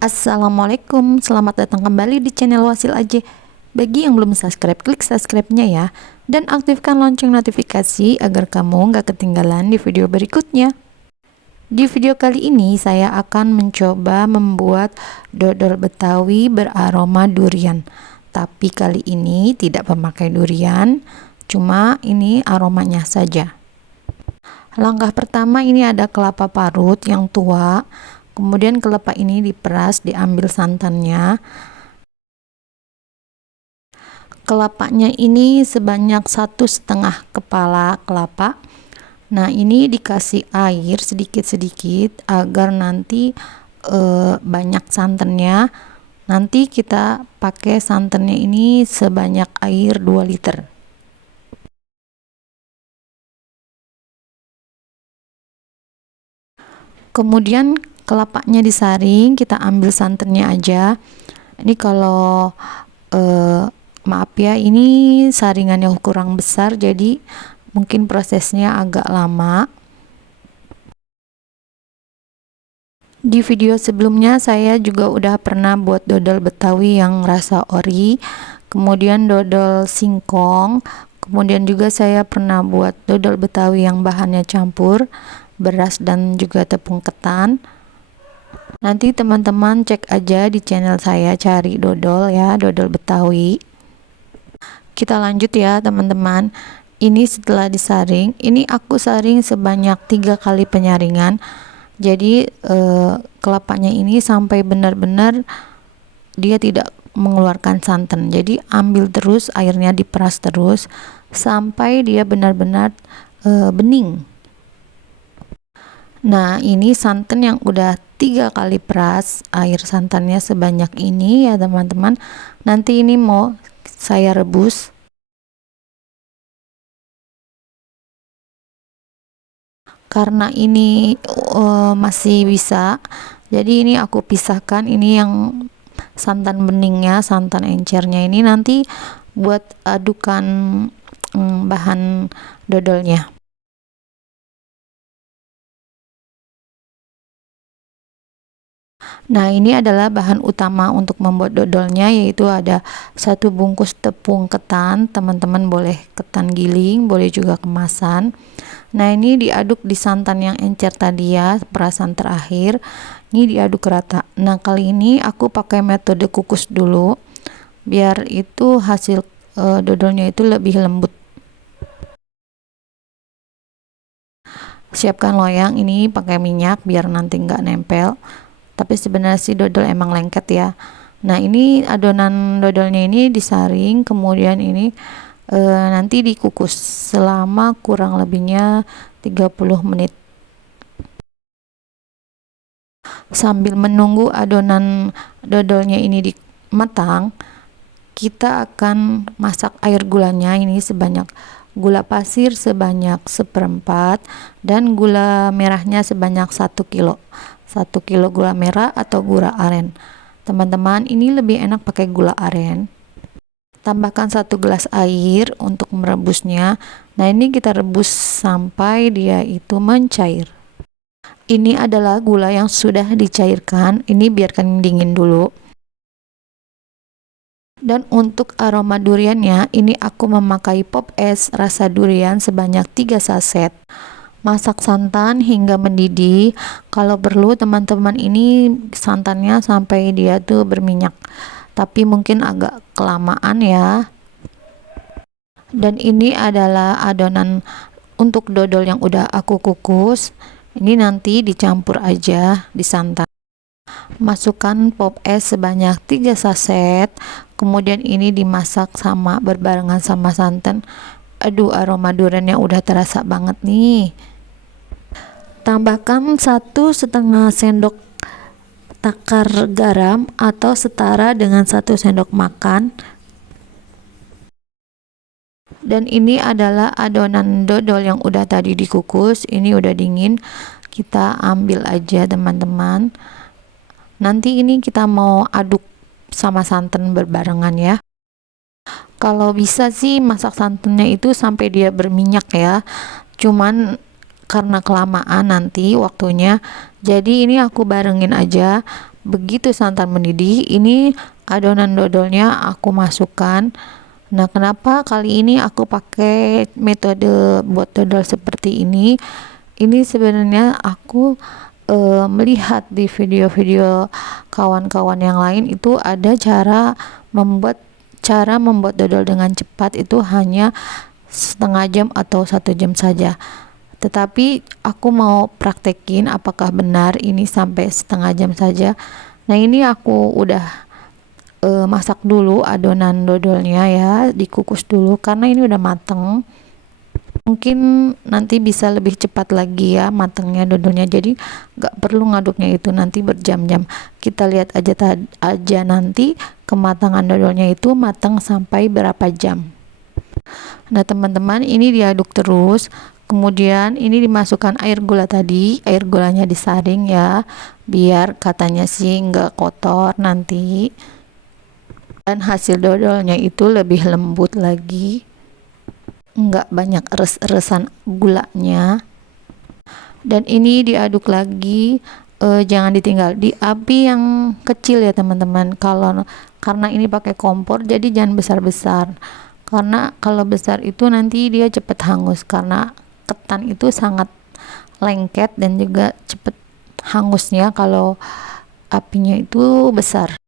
Assalamualaikum, selamat datang kembali di channel Wasil Aja. Bagi yang belum subscribe, klik subscribe-nya ya. Dan aktifkan lonceng notifikasi agar kamu gak ketinggalan di video berikutnya. Di video kali ini saya akan mencoba membuat dodol Betawi beraroma durian. Tapi kali ini tidak memakai durian, cuma ini aromanya saja. Langkah pertama ini ada kelapa parut yang tua. Kemudian kelapa ini diperas, diambil santannya. Kelapanya ini sebanyak 1,5 kepala kelapa. Nah, ini dikasih air sedikit-sedikit agar nanti banyak santannya. Nanti kita pakai santannya ini sebanyak air 2 liter. Kemudian kelapanya disaring, kita ambil santannya aja. Ini kalau maaf ya, ini saringannya kurang besar, jadi mungkin prosesnya agak lama. Di video sebelumnya saya juga udah pernah buat dodol Betawi yang rasa ori, kemudian dodol singkong, kemudian juga saya pernah buat dodol Betawi yang bahannya campur beras dan juga tepung ketan. Nanti teman-teman cek aja di channel saya, cari dodol ya, dodol Betawi. Kita lanjut ya teman-teman. Ini setelah disaring, ini aku saring sebanyak 3 kali penyaringan. Jadi kelapanya ini sampai benar-benar dia tidak mengeluarkan santan. Jadi ambil terus airnya, diperas terus sampai dia benar-benar bening. Nah, ini santan yang udah 3 kali peras, air santannya sebanyak ini ya teman-teman. Nanti ini mau saya rebus. Karena ini masih bisa, jadi ini aku pisahkan. Ini yang santan beningnya, santan encernya ini nanti buat adukan bahan dodolnya. Nah, ini adalah bahan utama untuk membuat dodolnya, yaitu ada 1 bungkus tepung ketan. Teman-teman boleh ketan giling, boleh juga kemasan. Nah, ini diaduk di santan yang encer tadi ya, perasan terakhir. Ini diaduk rata. Nah, kali ini aku pakai metode kukus dulu, biar itu hasil dodolnya itu lebih lembut. Siapkan loyang, ini pakai minyak biar nanti nggak nempel. Tapi sebenarnya sih dodol emang lengket ya. Nah, ini adonan dodolnya ini disaring, kemudian ini nanti dikukus selama kurang lebihnya 30 menit. Sambil menunggu adonan dodolnya ini matang, kita akan masak air gulanya. Ini sebanyak gula pasir sebanyak 1/4 dan gula merahnya sebanyak 1 kilo. 1 kilo gula merah atau gula aren. Teman-teman, ini lebih enak pakai gula aren. Tambahkan 1 gelas air untuk merebusnya. Nah, ini kita rebus sampai dia itu mencair. Ini adalah gula yang sudah dicairkan. Ini biarkan dingin dulu. Dan untuk aroma duriannya, ini aku memakai pop es rasa durian sebanyak 3 saset. Masak santan hingga mendidih. Kalau perlu teman-teman ini santannya sampai dia tuh berminyak, tapi mungkin agak kelamaan ya. Dan ini adalah adonan untuk dodol yang udah aku kukus. Ini nanti dicampur aja di santan. Masukkan pop es sebanyak 3 saset. Kemudian ini dimasak sama berbarengan sama santan. Aduh, aroma duriannya udah terasa banget nih. Tambahkan 1,5 sendok takar garam atau setara dengan 1 sendok makan. Dan ini adalah adonan dodol yang udah tadi dikukus. Ini udah dingin, kita ambil aja teman-teman. Nanti ini kita mau aduk sama santan berbarengan ya. Kalau bisa sih masak santannya itu sampai dia berminyak ya, cuman karena kelamaan nanti waktunya, jadi ini aku barengin aja Begitu santan mendidih, ini adonan dodolnya aku masukkan. Nah, kenapa kali ini aku pakai metode buat dodol seperti ini? Ini sebenarnya aku melihat di video-video kawan-kawan yang lain itu ada cara membuat dodol dengan cepat itu hanya setengah jam atau 1 jam saja. Tetapi aku mau praktekin apakah benar ini sampai setengah jam saja. Nah, ini aku udah masak dulu adonan dodolnya ya, dikukus dulu karena ini udah mateng. Mungkin nanti bisa lebih cepat lagi ya matangnya dodolnya, jadi nggak perlu ngaduknya itu nanti berjam-jam. Kita lihat aja nanti kematangan dodolnya itu matang sampai berapa jam. Nah, teman-teman, ini diaduk terus, kemudian ini dimasukkan air gula tadi, air gulanya disaring ya, biar katanya sih nggak kotor nanti, dan hasil dodolnya itu lebih lembut lagi, nggak banyak eres-eresan gulanya. Dan ini diaduk lagi, jangan ditinggal di api yang kecil ya teman-teman, karena ini pakai kompor jadi jangan besar-besar, karena kalau besar itu nanti dia cepet hangus, karena ketan itu sangat lengket dan juga cepet hangusnya kalau apinya itu besar.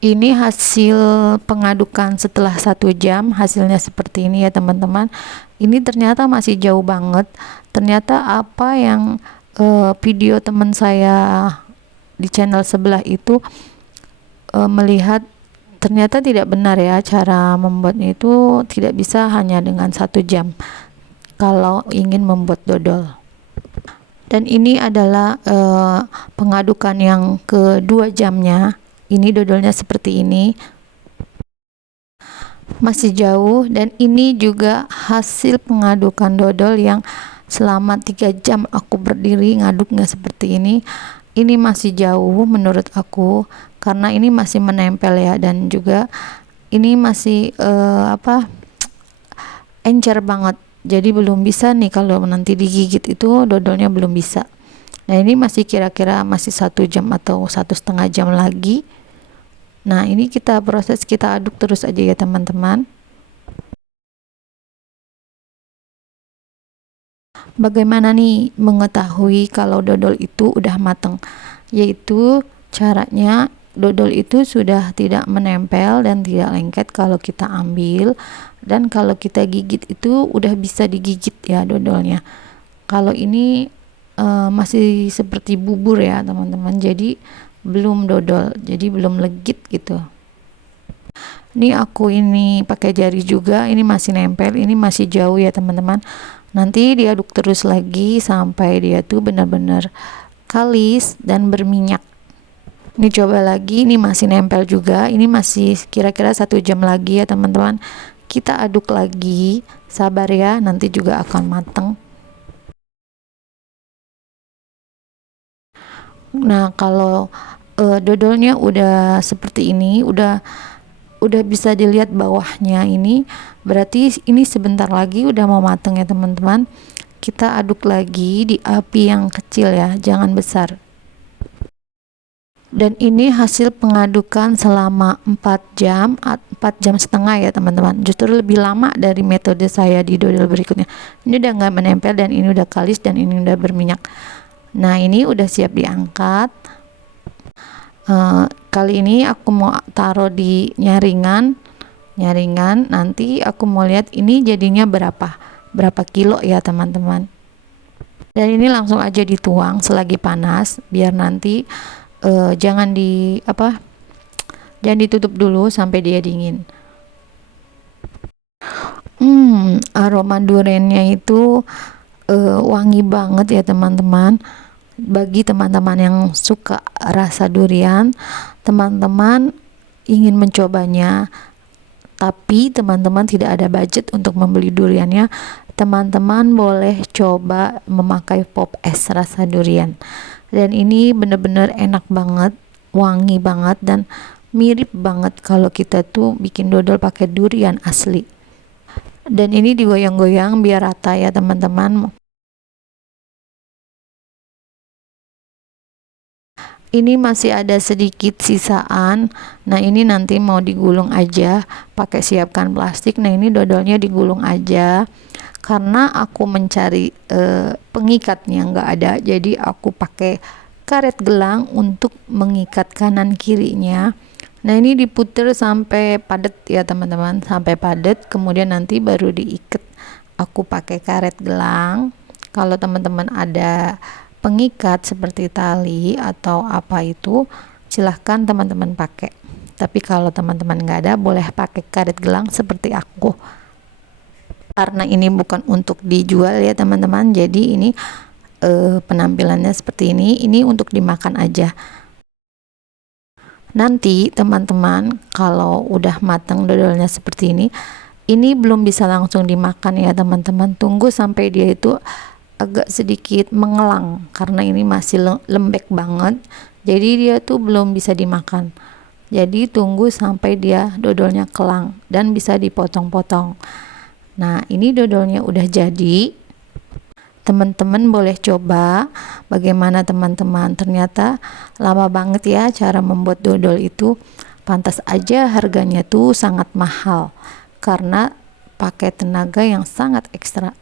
Ini hasil pengadukan setelah 1 jam, hasilnya seperti ini ya teman-teman. Ini ternyata masih jauh banget. Ternyata apa yang video teman saya di channel sebelah itu melihat, ternyata tidak benar ya, cara membuatnya itu tidak bisa hanya dengan 1 jam kalau ingin membuat dodol. Dan ini adalah pengadukan yang kedua jamnya. Ini dodolnya seperti ini, masih jauh. Dan ini juga hasil pengadukan dodol yang selama 3 jam aku berdiri ngaduknya seperti ini. Ini masih jauh menurut aku, karena ini masih menempel ya, dan juga ini masih encer banget, jadi belum bisa nih kalau nanti digigit itu dodolnya belum bisa. Nah, ini masih kira-kira masih 1 jam atau 1,5 jam lagi. Nah, ini kita proses, kita aduk terus aja ya teman-teman. Bagaimana nih mengetahui kalau dodol itu udah mateng? Yaitu caranya, dodol itu sudah tidak menempel dan tidak lengket kalau kita ambil, dan kalau kita gigit itu udah bisa digigit ya dodolnya. Kalau ini masih seperti bubur ya teman-teman, jadi belum dodol, jadi belum legit gitu. Ini aku ini pakai jari juga, ini masih nempel, ini masih jauh ya teman-teman. Nanti diaduk terus lagi sampai dia tuh benar-benar kalis dan berminyak. Ini coba lagi, ini masih nempel juga, ini masih kira-kira 1 jam lagi ya teman-teman. Kita aduk lagi, sabar ya, nanti juga akan mateng. Nah, kalau dodolnya udah seperti ini, udah bisa dilihat bawahnya ini, berarti ini sebentar lagi udah mau mateng ya teman-teman. Kita aduk lagi di api yang kecil ya, jangan besar. Dan ini hasil pengadukan selama 4 jam, 4,5 jam ya teman-teman. Justru lebih lama dari metode saya di dodol berikutnya. Ini udah nggak menempel, dan ini udah kalis, dan ini udah berminyak. Nah, ini udah siap diangkat. Kali ini aku mau taruh di nyaringan. Nanti aku mau lihat ini jadinya berapa kilo ya teman-teman. Dan ini langsung aja dituang selagi panas, biar nanti jangan ditutup dulu sampai dia dingin. Aroma duriannya itu wangi banget ya teman-teman. Bagi teman-teman yang suka rasa durian, teman-teman ingin mencobanya, tapi teman-teman tidak ada budget untuk membeli duriannya, teman-teman boleh coba memakai pop es rasa durian. Dan ini bener-bener enak banget, wangi banget, dan mirip banget kalau kita tuh bikin dodol pakai durian asli. Dan ini digoyang-goyang biar rata ya teman-teman. Ini masih ada sedikit sisaan. Nah, ini nanti mau digulung aja pakai siapkan plastik. Nah, ini dodolnya digulung aja. Karena aku mencari pengikatnya nggak ada, jadi aku pakai karet gelang untuk mengikat kanan kirinya. Nah, ini diputer sampai padat ya teman-teman, sampai padat, kemudian nanti baru diikat. Aku pakai karet gelang. Kalau teman-teman ada pengikat seperti tali atau apa itu, silahkan teman-teman pakai. Tapi kalau teman-teman nggak ada, boleh pakai karet gelang seperti aku. Karena ini bukan untuk dijual ya teman-teman, jadi ini penampilannya seperti ini untuk dimakan aja. Nanti teman-teman kalau udah matang dodolnya seperti ini belum bisa langsung dimakan ya teman-teman, tunggu sampai dia itu agak sedikit mengelang karena ini masih lembek banget, jadi dia tuh belum bisa dimakan. Jadi tunggu sampai dia dodolnya kelang dan bisa dipotong-potong. Nah, ini dodolnya udah jadi. Teman-teman boleh coba bagaimana teman-teman. Ternyata lama banget ya cara membuat dodol itu. Pantas aja harganya tuh sangat mahal karena pakai tenaga yang sangat ekstra.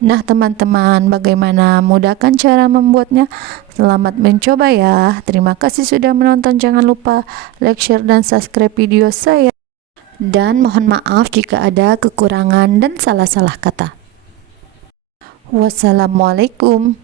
Nah teman-teman, bagaimana mudahkan cara membuatnya? Selamat mencoba ya. Terima kasih sudah menonton. Jangan lupa like, share, dan subscribe video saya. Dan mohon maaf jika ada kekurangan dan salah-salah kata. Wassalamualaikum.